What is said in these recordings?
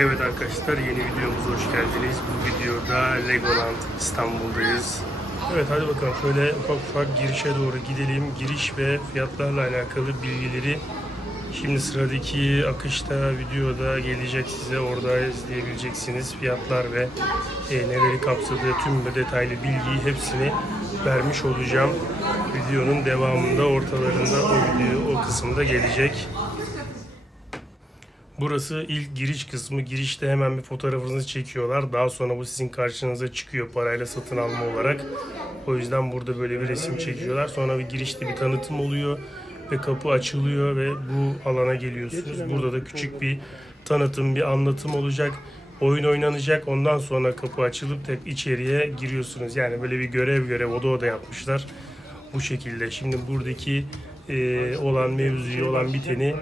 Evet arkadaşlar yeni videomuza hoş geldiniz. Bu videoda Legoland İstanbul'dayız. Evet hadi bakalım şöyle ufak ufak girişe doğru gidelim. Giriş ve fiyatlarla alakalı bilgileri şimdi sıradaki akışta videoda gelecek size orada izleyebileceksiniz. Fiyatlar ve e, neleri kapsadığı tüm detaylı bilgiyi hepsini vermiş olacağım. Videonun devamında ortalarında o video o kısımda gelecek. Burası ilk giriş kısmı. Girişte hemen bir fotoğrafınızı çekiyorlar. Daha sonra bu sizin karşınıza çıkıyor parayla satın alma olarak. O yüzden burada böyle bir resim çekiyorlar. Sonra bir girişte bir tanıtım oluyor ve kapı açılıyor ve bu alana geliyorsunuz. Burada da küçük bir tanıtım, bir anlatım olacak. Oyun oynanacak. Ondan sonra kapı açılıp tek içeriye giriyorsunuz. Yani böyle bir görev görev oda oda yapmışlar. Bu şekilde. Şimdi buradaki e, olan mevzuyu, olan biteni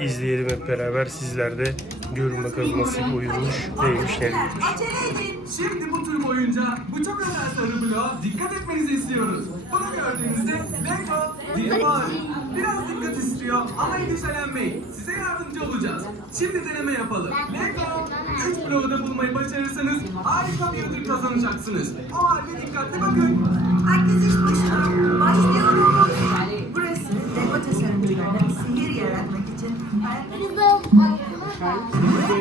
izleyelim hep beraber. Sizler de görün bakalım nasıl bir oyunmuş, neymiş, ne değilmiş. Şimdi bu tur boyunca bu çok özel sarı bloğa dikkat etmenizi istiyoruz. Bunu gördüğünüzde Lego diye bağırın. Biraz dikkat istiyor ama endişelenmeyin. Size yardımcı olacağız. Şimdi deneme yapalım. Lego 3 bloğu da bulmayı başarırsanız harika bir ödül kazanacaksınız. O halde dikkatli bakın. Herkes iş başına. Başlıyoruz. Yaratmak için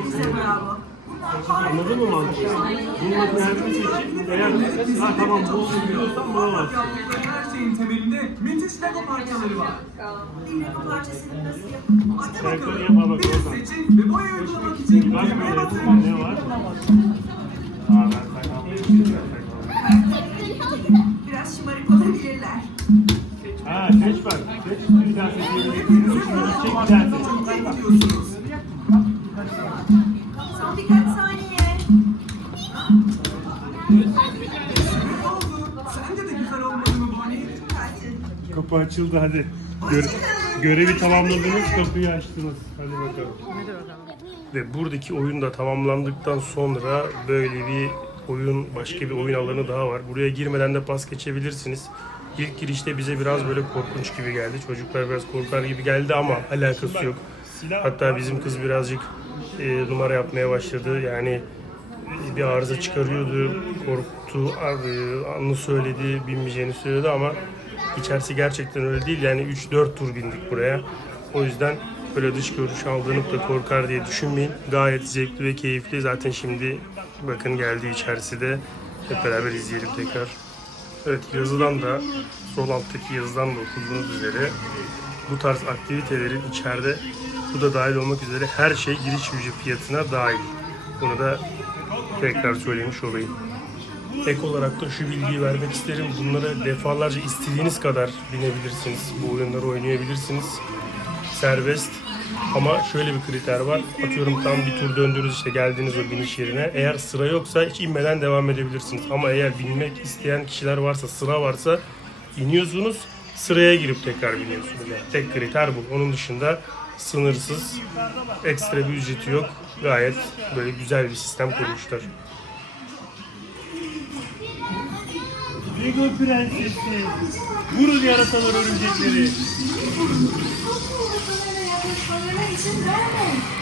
Bize bravo. Anladın mı mantığı? Bunun alternatifi seçip eğer ha tamam bu biliyorsan buna. Yaptıkları her şeyin temelinde müthiş Lego parçaları var. Bir Lego parçasını nasıl yapalım? Hadi bakalım. Bir seçin ve boya uygulamak için düğmeye basın. ne var? Biraz şımarık olabilirler. Ha seç bak. Seç bir daha seçebiliriz. Son. Kapı açıldı hadi. Gör, görevi tamamladınız kapıyı açtınız. Hadi bakalım. Ve buradaki oyun da tamamlandıktan sonra böyle bir oyun, başka bir oyun alanı daha var. Buraya girmeden de pas geçebilirsiniz. İlk girişte bize biraz böyle korkunç gibi geldi. Çocuklar biraz korkar gibi geldi ama alakası yok. Hatta bizim kız birazcık e, numara yapmaya başladı. Yani e, bir arıza çıkarıyordu, korktu, abi, anını söyledi, binmeyeceğini söyledi ama içerisi gerçekten öyle değil. Yani 3-4 tur bindik buraya. O yüzden böyle dış görünüş aldırıp da korkar diye düşünmeyin. Gayet zevkli ve keyifli. Zaten şimdi bakın geldi içerisi de. Hep beraber izleyelim tekrar. Evet yazıdan da sol alttaki yazıdan da okuduğunuz üzere bu tarz aktivitelerin içeride bu da dahil olmak üzere her şey giriş ücret fiyatına dahil. Bunu da tekrar söylemiş olayım. Ek olarak da şu bilgiyi vermek isterim. Bunları defalarca istediğiniz kadar binebilirsiniz. Bu oyunları oynayabilirsiniz. Serbest. Ama şöyle bir kriter var. Atıyorum tam bir tur döndünüz işte geldiniz o biniş yerine. Eğer sıra yoksa hiç inmeden devam edebilirsiniz. Ama eğer binmek isteyen kişiler varsa, sıra varsa iniyorsunuz. Sıraya girip tekrar biniyorsunuz. Yani tek kriter bu. Onun dışında sınırsız, ekstra bir ücreti yok. Gayet böyle güzel bir sistem kurmuşlar. Lego prensesi. Vurun yaratalar örümcekleri.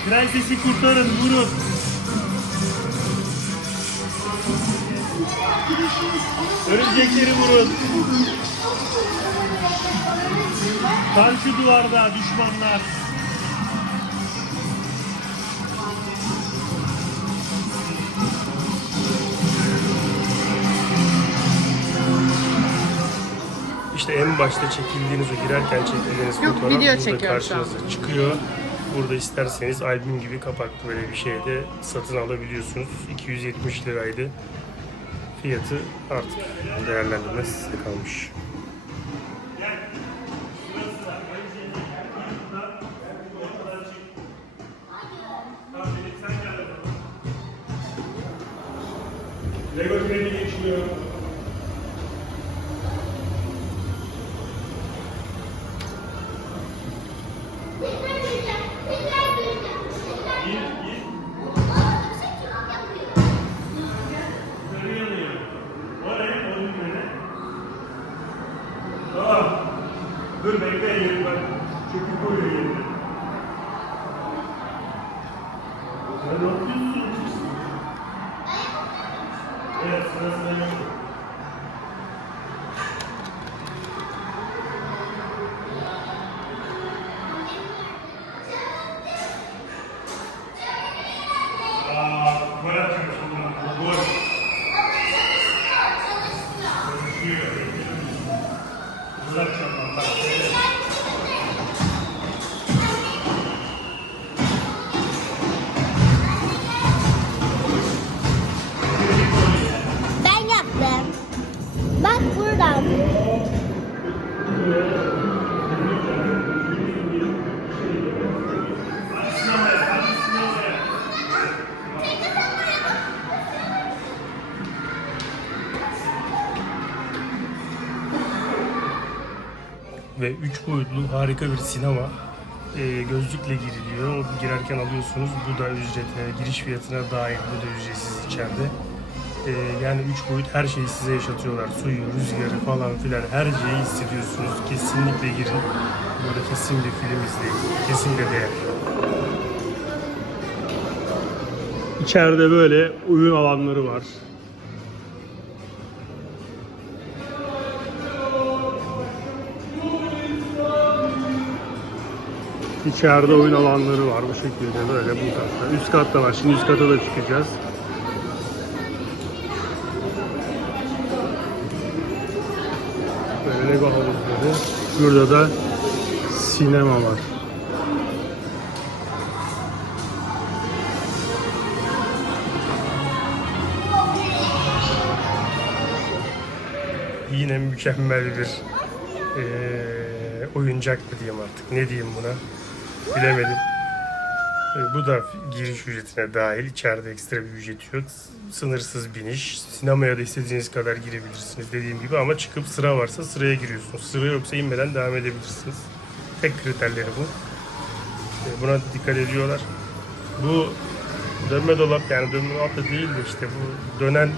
Prensesi kurtarın vurun. Örümcekleri vurun. Karşı duvarda düşmanlar. İşte en başta çekildiğiniz o girerken çekildiğiniz Yok, fotoğraf video burada çekiyorum şu an. karşınıza çıkıyor. Burada isterseniz albüm gibi kapaklı böyle bir şeyde satın alabiliyorsunuz. 270 liraydı. Fiyatı artık değerlendirme size kalmış. Lego treni geçiyor. Dur bekle yerimden. Çünkü koyuyor yerimden. Sen ne yapıyorsun? Evet sıra sıra yapıyorum. Aa, böyle yapıyormuş. Ve 3 boyutlu harika bir sinema. Ee, gözlükle giriliyor. Girerken alıyorsunuz. Bu da ücretine, giriş fiyatına dahil. Bu da ücretsiz içeride. Ee, yani 3 boyut her şeyi size yaşatıyorlar. Suyu, rüzgarı falan filan her şeyi hissediyorsunuz. Kesinlikle girin. Burada kesin bir film izleyin. Kesinlikle değer. İçeride böyle oyun alanları var. İçeride oyun alanları var bu şekilde böyle bu katta. Üst katta var. Şimdi üst kata da çıkacağız. Şurada da sinema var. Yine mükemmel bir eee, oyuncak mı diyeyim artık ne diyeyim buna bilemedim. E, bu da giriş ücretine dahil. İçeride ekstra bir ücreti yok. Sınırsız biniş. Sinemaya da istediğiniz kadar girebilirsiniz dediğim gibi ama çıkıp sıra varsa sıraya giriyorsunuz. Sıra yoksa inmeden devam edebilirsiniz. Tek kriterleri bu. E, Buna dikkat ediyorlar. Bu dönme dolap yani dönme dolap da değil de işte bu dönen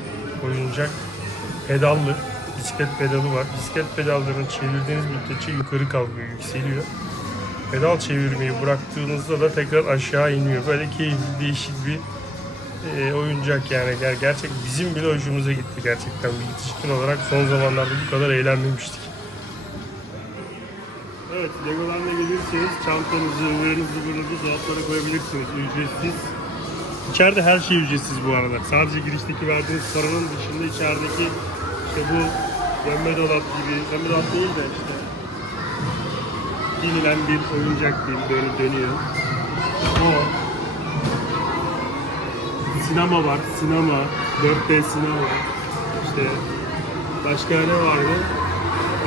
oyuncak pedallı bisiklet pedalı var. Bisiklet pedallarını çevirdiğiniz müddetçe yukarı kalkıyor, yükseliyor. Pedal çevirmeyi bıraktığınızda da tekrar aşağı iniyor. Böyle keyifli, değişik bir e, oyuncak yani. Ger gerçek bizim bile hoşumuza gitti gerçekten bir yetişkin olarak son zamanlarda bu kadar eğlenmemiştik. Evet, Legoland'a gelirseniz çantanızı, ıvırınızı, bırınızı dolaplara koyabilirsiniz. Ücretsiz. İçeride her şey ücretsiz bu arada. Sadece girişteki verdiğiniz paranın dışında içerideki işte bu dönme dolap gibi, dönme dolap değil de işte yenilen bir oyuncak diyeyim böyle dönüyor. O. Sinema var, sinema, 4D sinema. İşte başka ne vardı?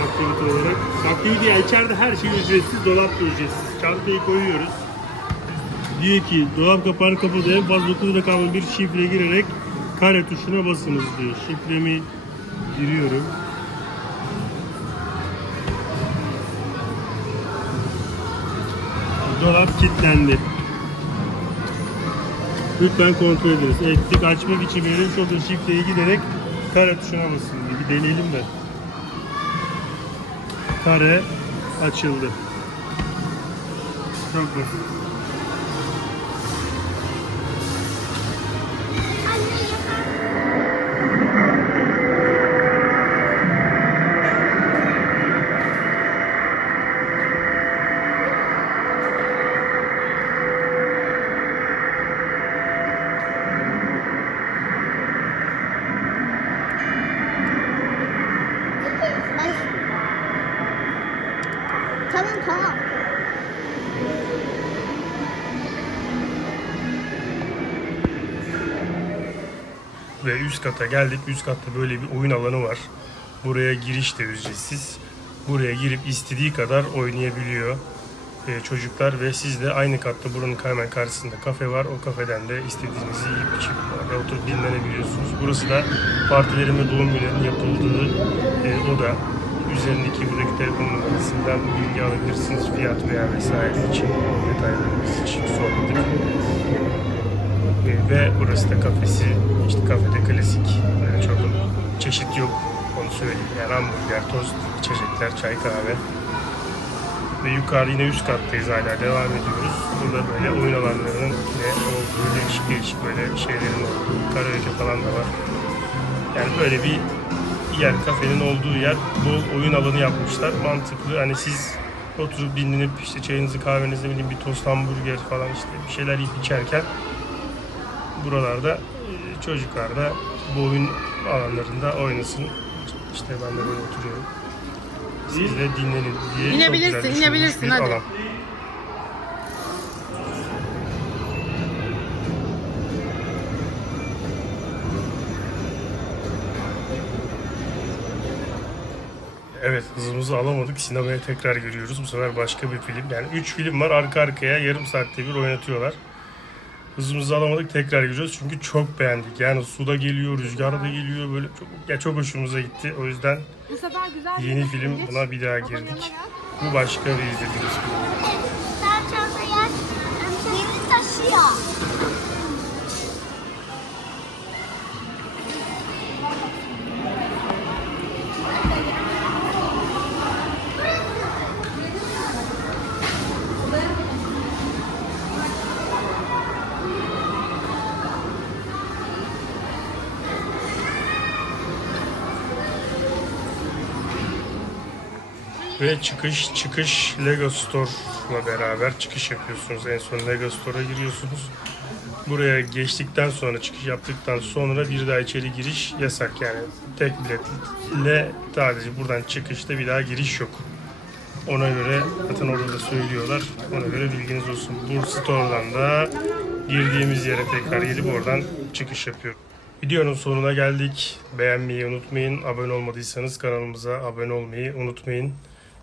Aktivite olarak. Aktivite ya içeride her şey ücretsiz, dolap da ücretsiz. Çantayı koyuyoruz. Diyor ki dolap kapağını kapatıp en fazla 9 rakamlı bir şifre girerek kare tuşuna basınız diyor. Şifremi giriyorum. Dolap kilitlendi. Lütfen kontrol ediniz. Elektrik için verilmiş olduğu şifreye giderek kare tuşuna basın. Bir deneyelim de. Kare açıldı. Çok basit. Üst kata geldik. Üst katta böyle bir oyun alanı var. Buraya giriş de ücretsiz. Buraya girip istediği kadar oynayabiliyor e, çocuklar ve siz de aynı katta buranın hemen karşısında kafe var. O kafeden de istediğinizi yiyip içip orada oturup dinlenebiliyorsunuz. Burası da partilerin ve doğum günlerinin yapıldığı e, oda. Üzerindeki buradaki telefon numarasından bilgi alabilirsiniz. Fiyat veya vesaire için, detaylarınız ve burası da kafesi. İşte kafede klasik. Böyle çok çeşit yok. Onu söyleyeyim. Yani hamburger, tost, içecekler, çay, kahve. Ve yukarı yine üst kattayız hala. Devam ediyoruz. Burada böyle oyun alanlarının ve olduğu değişik değişik böyle şeylerin olduğu. Karaoke falan da var. Yani böyle bir yer, kafenin olduğu yer bol oyun alanı yapmışlar. Mantıklı. Hani siz oturup dinlenip işte çayınızı kahvenizi ne bileyim bir tost hamburger falan işte bir şeyler yiyip içerken buralarda e, çocuklar da bu oyun alanlarında oynasın. İşte ben de böyle oturuyorum. Siz de dinlenin diye çok İnebilirsin, güzel düşünülmüş inebilirsin, bir hadi. alan. Evet hızımızı alamadık. Sinemaya tekrar giriyoruz. Bu sefer başka bir film. Yani 3 film var arka arkaya yarım saatte bir oynatıyorlar. Hızımızı alamadık tekrar giriyoruz çünkü çok beğendik. Yani suda geliyor, rüzgar da geliyor böyle çok ya çok hoşumuza gitti. O yüzden Bu sefer güzel yeni film buna bir daha girdik. Bu başka bir izlediğimiz film. Sen çantaya beni taşıyor. Ve çıkış çıkış Lego Store'la beraber çıkış yapıyorsunuz. En son Lego Store'a giriyorsunuz. Buraya geçtikten sonra çıkış yaptıktan sonra bir daha içeri giriş yasak yani tek biletle sadece buradan çıkışta bir daha giriş yok. Ona göre zaten orada da söylüyorlar. Ona göre bilginiz olsun. Bu store'dan da girdiğimiz yere tekrar gelip oradan çıkış yapıyoruz. Videonun sonuna geldik. Beğenmeyi unutmayın. Abone olmadıysanız kanalımıza abone olmayı unutmayın.